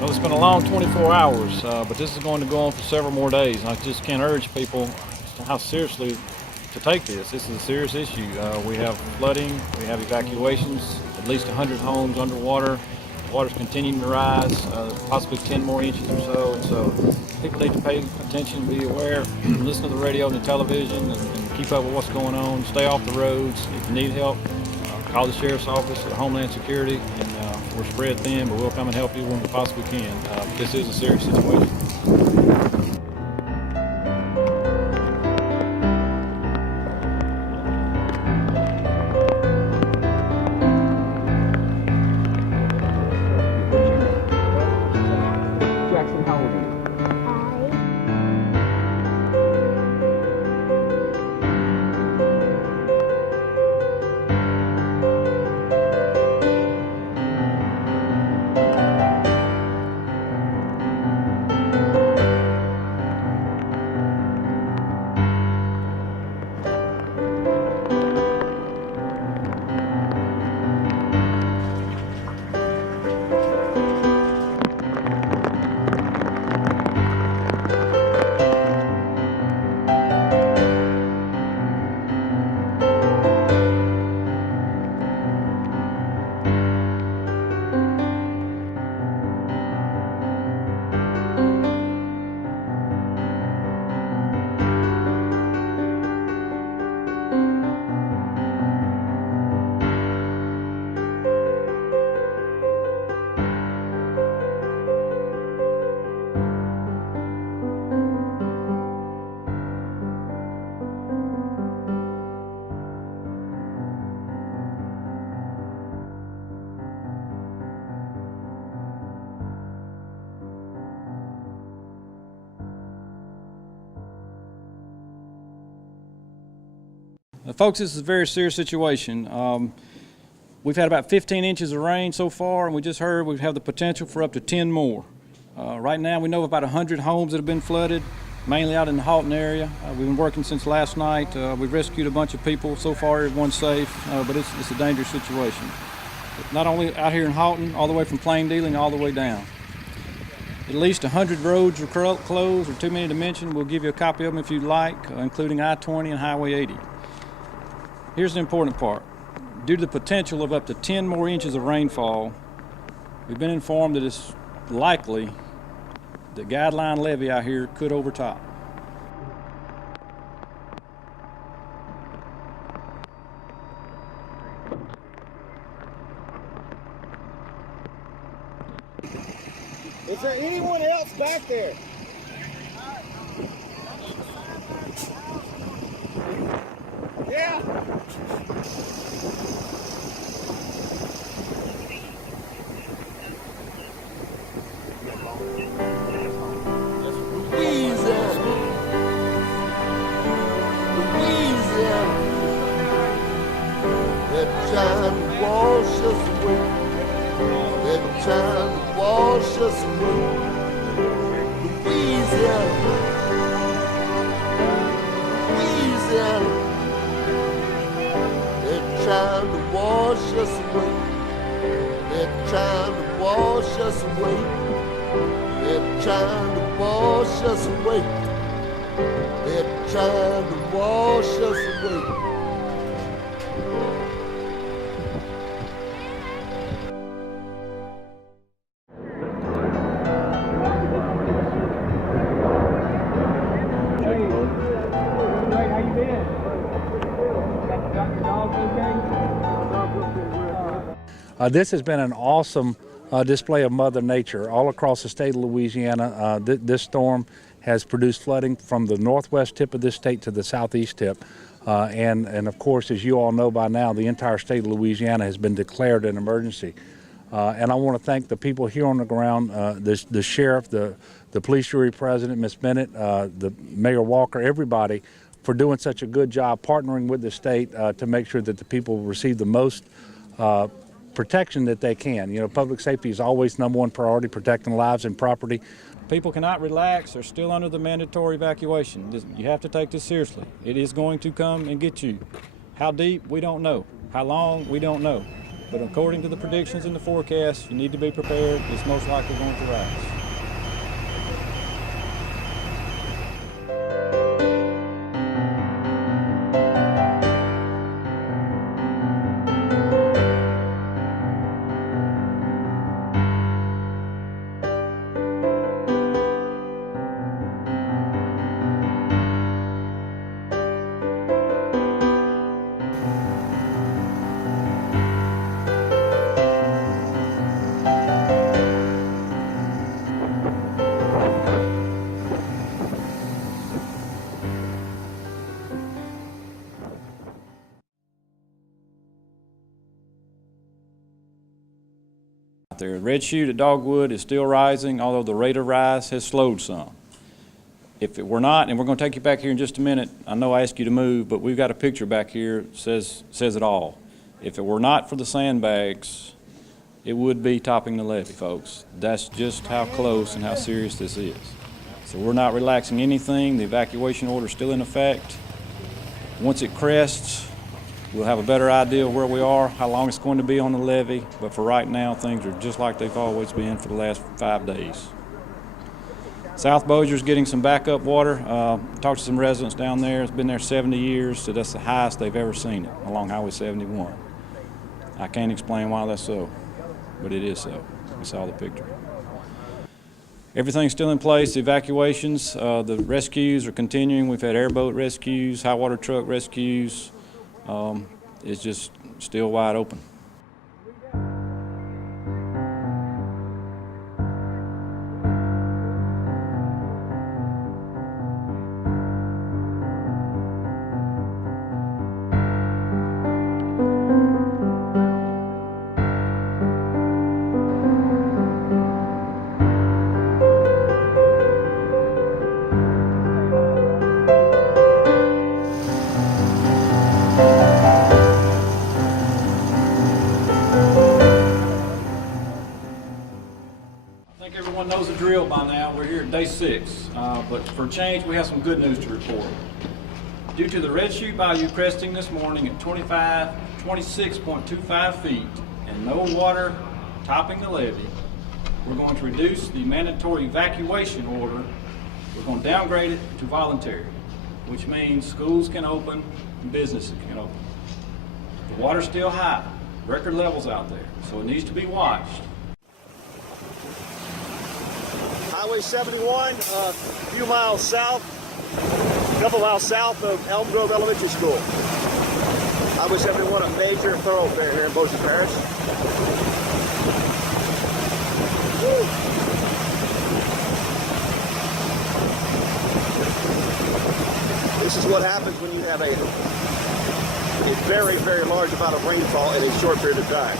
Well, it's been a long 24 hours, but this is going to go on for several more days. And I just can't urge people how seriously to take this. This is a serious issue. We have flooding, we have evacuations, at least 100 homes underwater. The water's continuing to rise, possibly 10 more inches or so. And so people need to pay attention, be aware, listen to the radio and the television, and keep up with what's going on. Stay off the roads. If you need help, call the Sheriff's Office or Homeland Security, and we're spread thin, but we'll come and help you when we possibly can. This is a serious situation. Jackson, how old are you? Folks, this is a very serious situation. We've had about 15 inches of rain so far, and we just heard we have the potential for up to 10 more. Right now, we know about 100 homes that have been flooded, mainly out in the Halton area. We've been working since last night. We've rescued a bunch of people. So far, everyone's safe, but it's a dangerous situation. Not only out here in Halton, all the way from Plain Dealing all the way down. At least 100 roads are closed, or too many to mention. We'll give you a copy of them if you'd like, including I-20 and Highway 80. Here's the important part. Due to the potential of up to 10 more inches of rainfall, we've been informed that it's likely the guideline levee out here could overtop. Is there anyone else back there? Yeah. Louisiana, they're trying to wash us away. They're trying to wash us away. Louisiana, Louisiana, they're trying to wash us away. They're trying to wash us away. They're trying to wash us away. They're trying to wash us away. This has been an awesome display of Mother Nature all across the state of Louisiana. This storm has produced flooding from the northwest tip of this state to the southeast tip. And of course, as you all know by now, the entire state of Louisiana has been declared an emergency. And I want to thank the people here on the ground, the sheriff, the police jury president, Ms. Bennett, the Mayor Walker, everybody, for doing such a good job partnering with the state to make sure that the people receive the most protection that they can. You know, public safety is always #1 priority, protecting lives and property. People cannot relax. They're still under the mandatory evacuation. You have to take this seriously. It is going to come and get you. How deep, we don't know. How long, we don't know. but according to the predictions in the forecast, you need to be prepared. It's most likely going to rise. The red chute at Dogwood is still rising, although the rate of rise has slowed some. If it were not, and we're going to take you back here in just a minute, I know I asked you to move, but we've got a picture back here that says it all. If it were not for the sandbags, it would be topping the levee, folks. That's just how close and how serious this is. So we're not relaxing anything. The evacuation order is still in effect. Once it crests, we'll have a better idea of where we are, how long it's going to be on the levee, but for right now, things are just like they've always been for the last 5 days. South Bossier's getting some backup water. Talked to some residents down there. It's been there 70 years, so that's the highest they've ever seen it along Highway 71. I can't explain why that's so, but it is so. We saw the picture. Everything's still in place. The evacuations, the rescues are continuing. We've had airboat rescues, high water truck rescues. It's just still wide open. I think everyone knows the drill by now. We're here at day 6, but for a change, we have some good news to report. Due to the Red Chute Bayou cresting this morning at 26.25 feet and no water topping the levee, we're going to reduce the mandatory evacuation order. We're going to downgrade it to voluntary, which means schools can open and businesses can open. The water's still high, record levels out there, so it needs to be watched. Highway 71, a few miles south, a couple miles south of Elm Grove Elementary School. Highway 71, a major thoroughfare here in Bossier Parish. Woo. This is what happens when you have a very, very large amount of rainfall in a short period of time.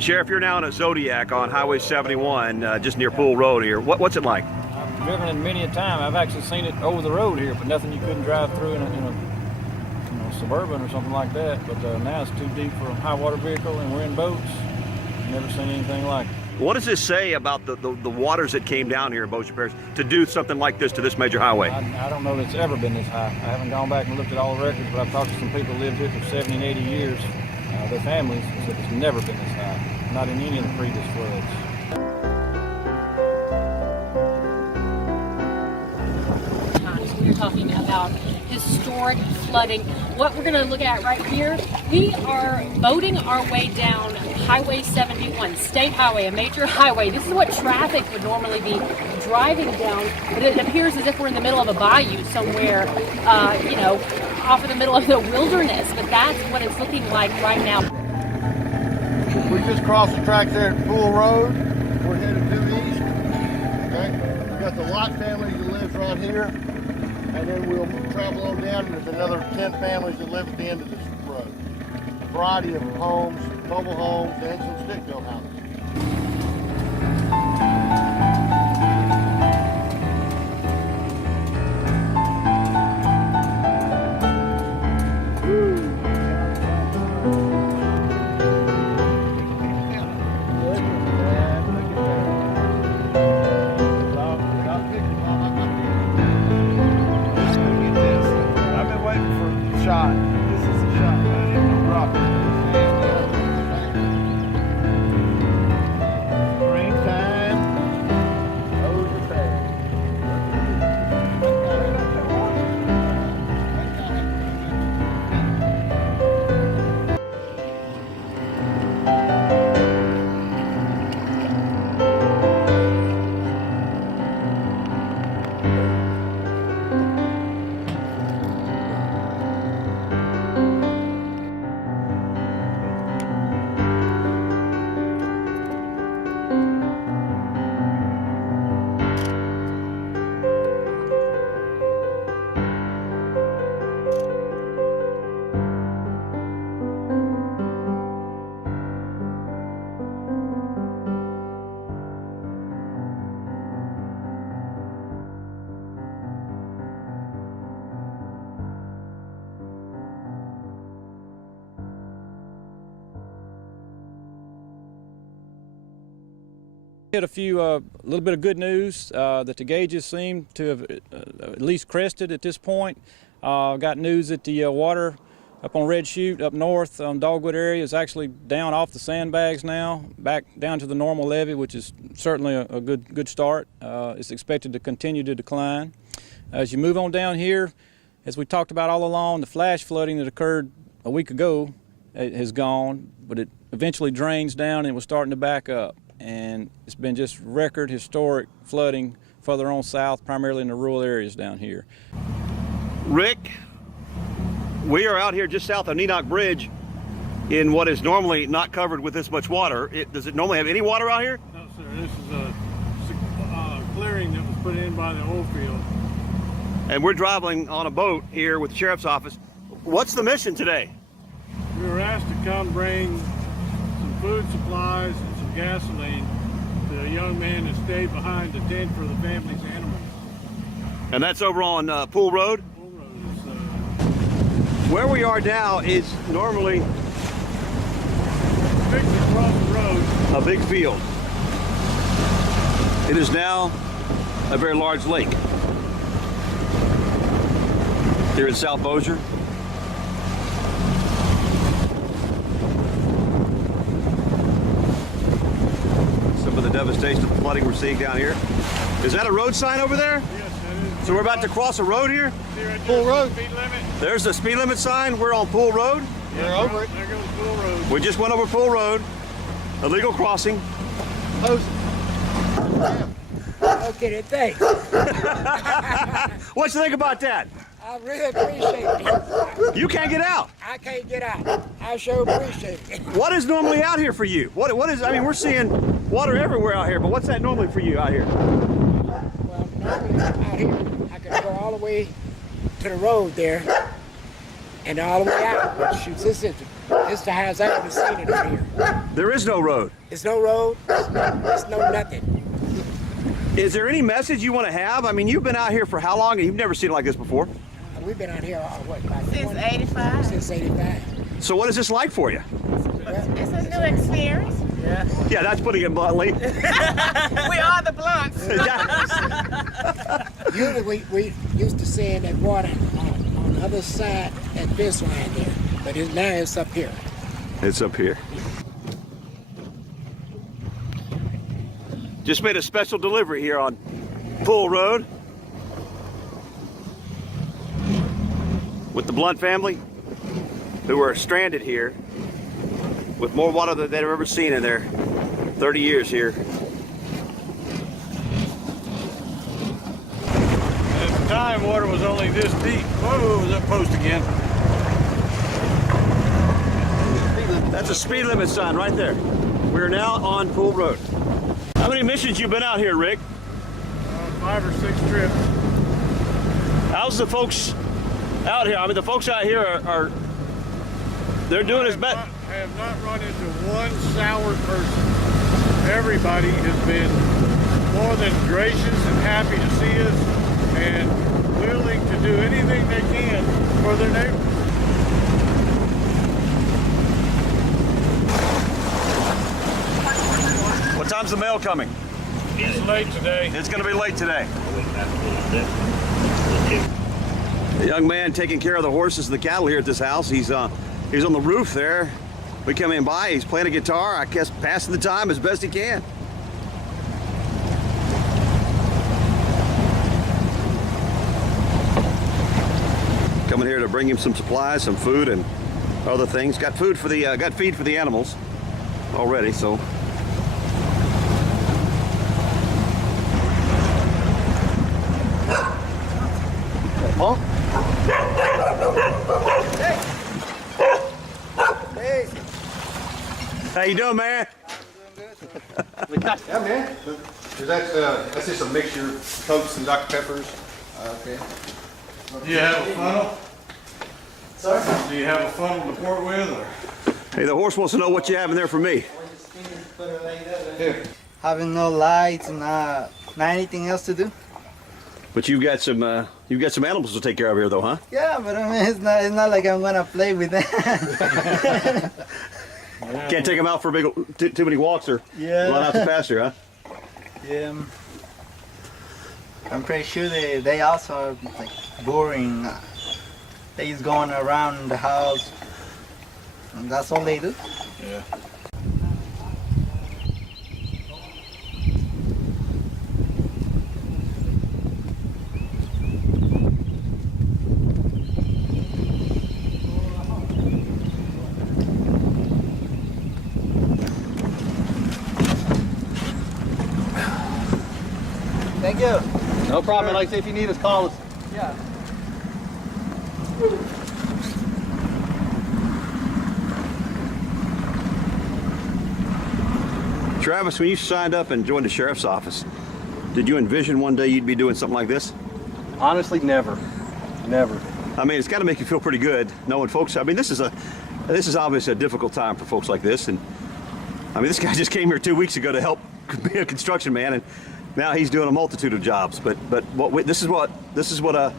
Sheriff, you're now in a Zodiac on Highway 71, just near Pool Road here. What's it like? I've driven it many a time. I've actually seen it over the road here, but nothing you couldn't drive through in a Suburban or something like that. But now it's too deep for a high water vehicle, and we're in boats. Never seen anything like it. What does this say about the waters that came down here in Bossier Parish to do something like this to this major highway? I don't know that it's ever been this high. I haven't gone back and looked at all the records, but I've talked to some people who lived here for 70 and 80 years, their families, and said it's never been this high. Not in any of the previous floods. We were talking about historic flooding. What we're going to look at right here, we are boating our way down Highway 71, state highway, a major highway. This is what traffic would normally be driving down, but it appears as if we're in the middle of a bayou somewhere, you know, off in the middle of the wilderness, but that's what it's looking like right now. We just crossed the track there at Pool Road. We're headed due east. Okay? We've got the Lot family that lives right here. And then we'll travel on down, and there's another 10 families that live at the end of this road. A variety of homes, mobile homes, and some stick-built houses. Hit a little bit of good news that the gauges seem to have at least crested at this point. Got news that the water up on Red Chute up north on Dogwood area is actually down off the sandbags now, back down to the normal levee, which is certainly a good start. It's expected to continue to decline. As you move on down here, as we talked about all along, the flash flooding that occurred a week ago has gone, but it eventually drains down and it was starting to back up. And it's been just record historic flooding further on south, primarily in the rural areas down here. Rick, we are out here just south of Neenock Bridge in what is normally not covered with this much water. Does it normally have any water out here? No, sir. This is a clearing that was put in by the oil field. And we're driving on a boat here with the sheriff's office. What's the mission today? We were asked to come bring some food supplies and some gasoline to a young man that stayed behind the tent for the family's animals. And that's over on Pool Road? Pool Road is, Where we are now is normally fixed across the road. a big field. It is now a very large lake here in South Bossier. Some of the devastation of the flooding we're seeing down here. Is that a road sign over there? Yes, that is. So we're about to cross a road here? See right Pool there, Road. Speed limit. There's the speed limit sign. We're on Pool Road. We're over it. There goes Pool Road. We just went over Pool Road. Illegal crossing. Okay, thanks. What you think about that? I really appreciate it. You can't get out. I can't get out. I sure appreciate it. What is normally out here for you? What is, I mean, we're seeing water everywhere out here, but what's that normally for you out here? Well, normally out here, I could go all the way to the road there and all the way out. But shoot, this is the house I've ever seen it over here. There is no road. There's no road. There's no nothing. Is there any message you want to have? I mean, you've been out here for how long and you've never seen it like this before? We've been out here, what, about Since 85. Since 85. So what is this like for you? It's a new experience. Yeah, that's putting it bluntly. We are the blunts. Usually we used to send that water on the other side at this line there, but now it's up here. It's up here. Just made a special delivery here on Pool Road with the Blunt family who are stranded here with more water than they've ever seen in their 30 years here. At the time, water was only this deep. Whoa, was that post again? That's a speed limit sign right there. We're now on Pool Road. How many missions you been out here, Rick? 5 or 6 trips. How's the folks out here? I mean, the folks out here are they're doing as best. I have not run into one sour person. Everybody has been more than gracious and happy to see us and willing to do anything they can for their neighbors. What time's the mail coming? It's late today. It's going to be late today. The young man taking care of the horses and the cattle here at this house. He's on the roof there. We come in by. He's playing a guitar. I guess passing the time as best he can. Coming here to bring him some supplies, some food, and other things. Got food for the got feed for the animals already. So. Huh? How you doing, man? Yeah, man. That's just a mixture of Cokes and Dr. Peppers. Okay. Do you have a funnel? Sorry? Do you have a funnel to pour with? Or? Hey, the horse wants to know what you have in there for me. Here. Having no lights, not anything else to do. But you've got some animals to take care of here, though, huh? Yeah, but I mean, it's not like I'm gonna play with them. Can't take them out for too many walks or run out the pasture, huh? Yeah, I'm pretty sure they also are like boring. They just going around the house, and that's all they do. Yeah. Thank you. No problem. Like I say, if you need us, call us. Yeah. Travis, when you signed up and joined the sheriff's office, did you envision one day you'd be doing something like this? Honestly, never. Never. I mean, it's got to make you feel pretty good knowing folks. I mean, this is obviously a difficult time for folks like this, and I mean, this guy just came here 2 weeks ago to help be a construction man, and now he's doing a multitude of jobs. But this is what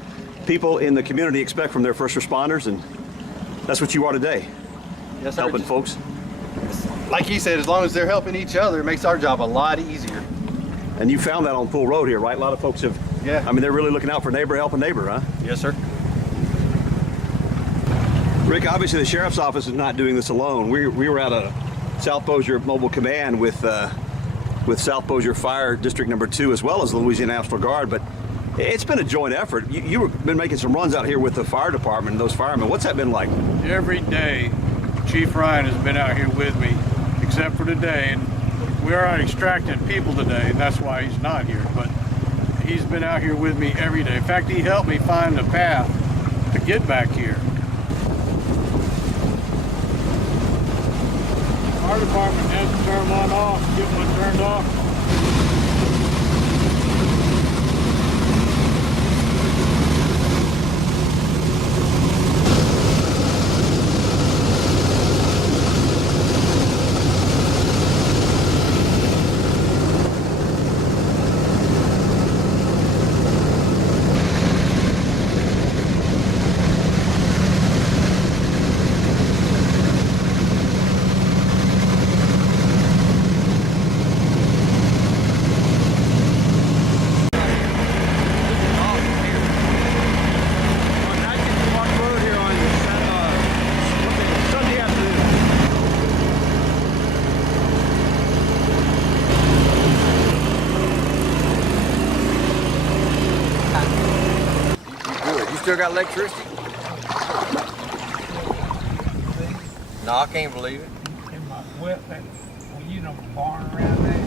people in the community expect from their first responders, and that's what you are today. Yes, sir. Helping folks. Like he said, as long as they're helping each other, it makes our job a lot easier. And you found that on Pool Road here, right? A lot of folks have. Yeah. I mean, they're really looking out for neighbor helping neighbor, huh? Yes, sir. Rick, obviously the sheriff's office is not doing this alone. We were at a South Bossier Mobile Command with South Bossier Fire District Number 2 as well as the Louisiana National Guard, but it's been a joint effort. You've been making some runs out here with the fire department and those firemen. What's that been like? Every day, Chief Ryan has been out here with me, except for today, and we are out extracting people today, and that's why he's not here, but he's been out here with me every day. In fact, he helped me find a path to get back here. Our department has to turn one off, get one turned off. Still got electricity? No, I can't believe it. well, you know, barn around there.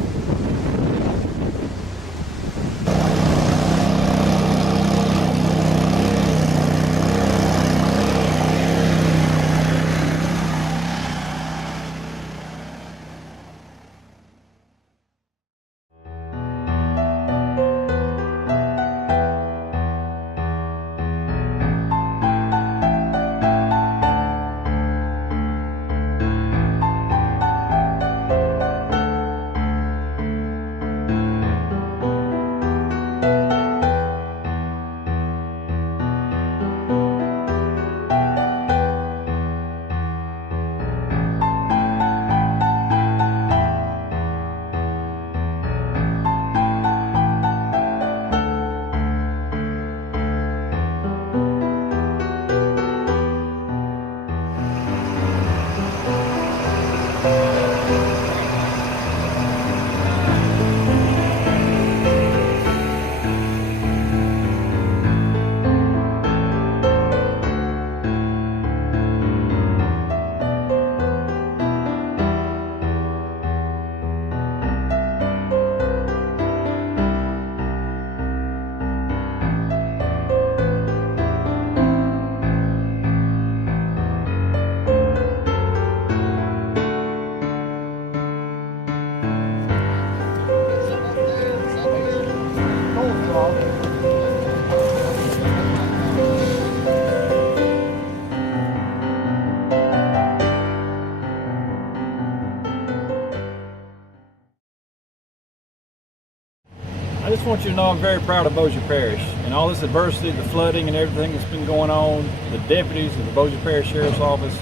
I just want you to know I'm very proud of Bossier Parish and all this adversity, the flooding and everything that's been going on. The deputies of the Bossier Parish Sheriff's Office,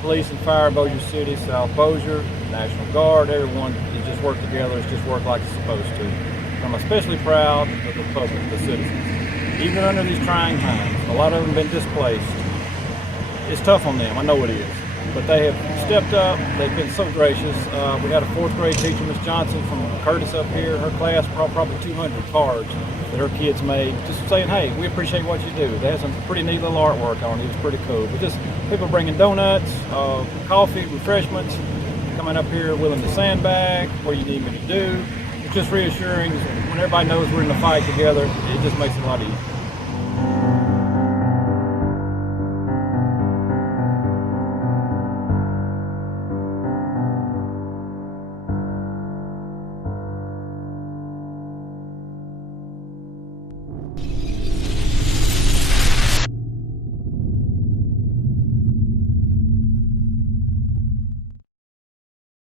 police and fire in Bossier City, South Bossier, National Guard, everyone has just worked together. It's just worked like it's supposed to. I'm especially proud of the public, the citizens. Even under these trying times, a lot of them have been displaced. It's tough on them, I know it is. But they have stepped up, they've been so gracious. We had a 4th grade teacher, Miss Johnson from Curtis up here. Her class brought probably 200 cards that her kids made, just saying, hey, we appreciate what you do. They had some pretty neat little artwork on it. It was pretty cool. But just people bringing donuts, coffee, refreshments, coming up here willing to sandbag, what you need me to do. It's just reassuring when everybody knows we're in the fight together. It just makes it a lot easier.